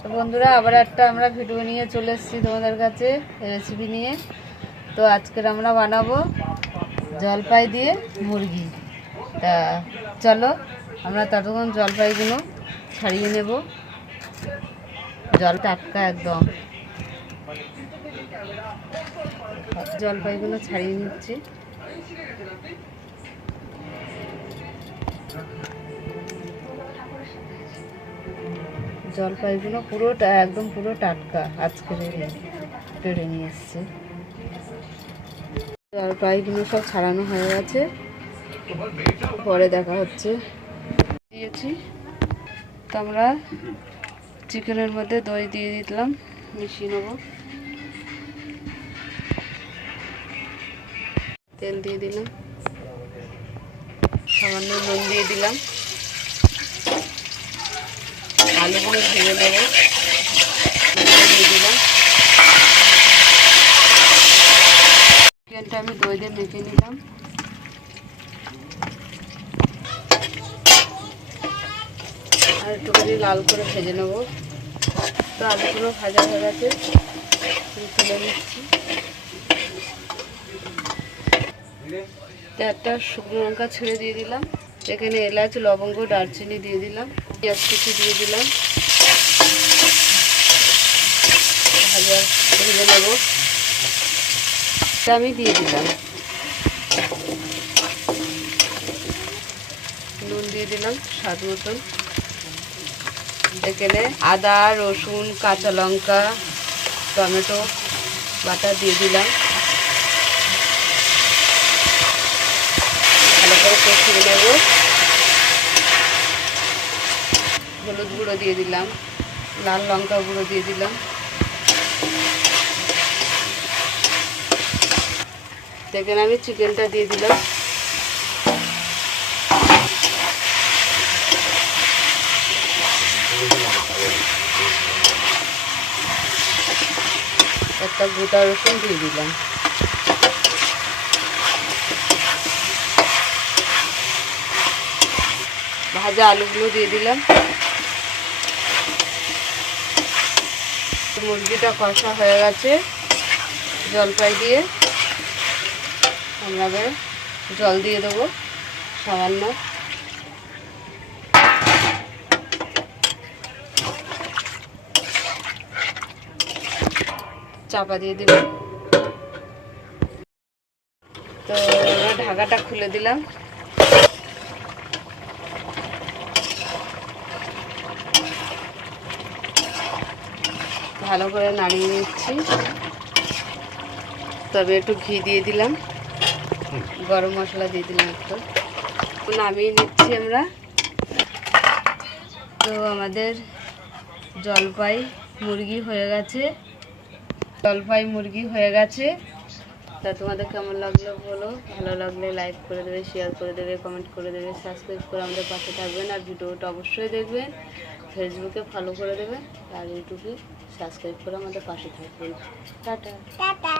তো বন্ধুরা আবার একটা আমরা ভিডিও নিয়ে চলে এসেছি তোমাদের কাছে রেসিপি নিয়ে। তো আজকের আমরা বানাবো জলপাই দিয়ে মুরগি। তা চলো আমরা ততক্ষণ জলপাইগুলো ছাড়িয়ে নেব। জল টাটকা একদম, জলপাইগুলো ছাড়িয়ে নিচ্ছি। জলপাইগুলো একদম পুরো টাটকা, আজকে পেড়ে নিয়ে এসছে। জলপাইগুলো সব ছাড়ানো হয়ে গেছে, পরে দেখা হচ্ছে। দিয়েছি তো আমরা চিকেনের মধ্যে দই দিয়ে দিলাম, মিশিয়ে নেব। তেল দিয়ে দিলাম, সামান্য নুন দিয়ে দিলাম, আলুগুলো ভেজে নেব, দিয়ে দিলাম। চিকেনটা আমি দই দিয়ে মেখে নিলাম। আর একটুখানি লাল করে ভেজে নেব। তো আলুগুলো ভাজা হয়ে গেছে, তুলে নিচ্ছি। একটা শুকনো লঙ্কা ছেড়ে দিয়ে দিলাম, এখানে এলাচ, লবঙ্গ, দারচিনি দিয়ে দিলাম, পেঁয়াজ কুচি দিয়ে দিলাম, ভেজে নেব। আমি দিয়ে দিলাম নুন, দিয়ে দিলাম স্বাদ মতন। এখানে আদা, রসুন, কাঁচা লঙ্কা, টমেটো বাটা দিয়ে দিলাম, ভালো করে কষিয়ে নেব। হলুদ গুঁড়ো দিয়ে দিলাম, লাল লঙ্কা গুঁড়ো দিয়ে দিলাম। এখানে আমি চিকেনটা দিয়ে দিলাম। একটা গোটা রসুন দিয়ে দিলাম। ভাজা আলুগুলো দিয়ে দিলাম। মুরগিটা কষা হয়ে গেছে জলপাই দিয়ে। আমরা এবার জল দিয়ে দেবো সামান্য। চাপা দিয়ে দিলাম। তো আমরা ঢাকাটা খুলে দিলাম। ভালো করে নাড়িয়ে নিচ্ছি। তবে একটু ঘি দিয়ে দিলাম, গরম মশলা দিয়ে দিলাম একটু, নামিয়ে নিচ্ছি আমরা। তো আমাদের জলপাই মুরগি হয়ে গেছে। তা তোমাদের কেমন লাগলো বলো। ভালো লাগলে লাইক করে দেবে, শেয়ার করে দেবে, কমেন্ট করে দেবে, সাবস্ক্রাইব করে আমাদের পাশে থাকবেন। আর ভিডিওটা অবশ্যই দেখবেন, ফেসবুকে ফলো করে দেবেন, আর ইউটিউবে সাবস্ক্রাইব করে আমাদের পাশে থাকবেন। Tata tata.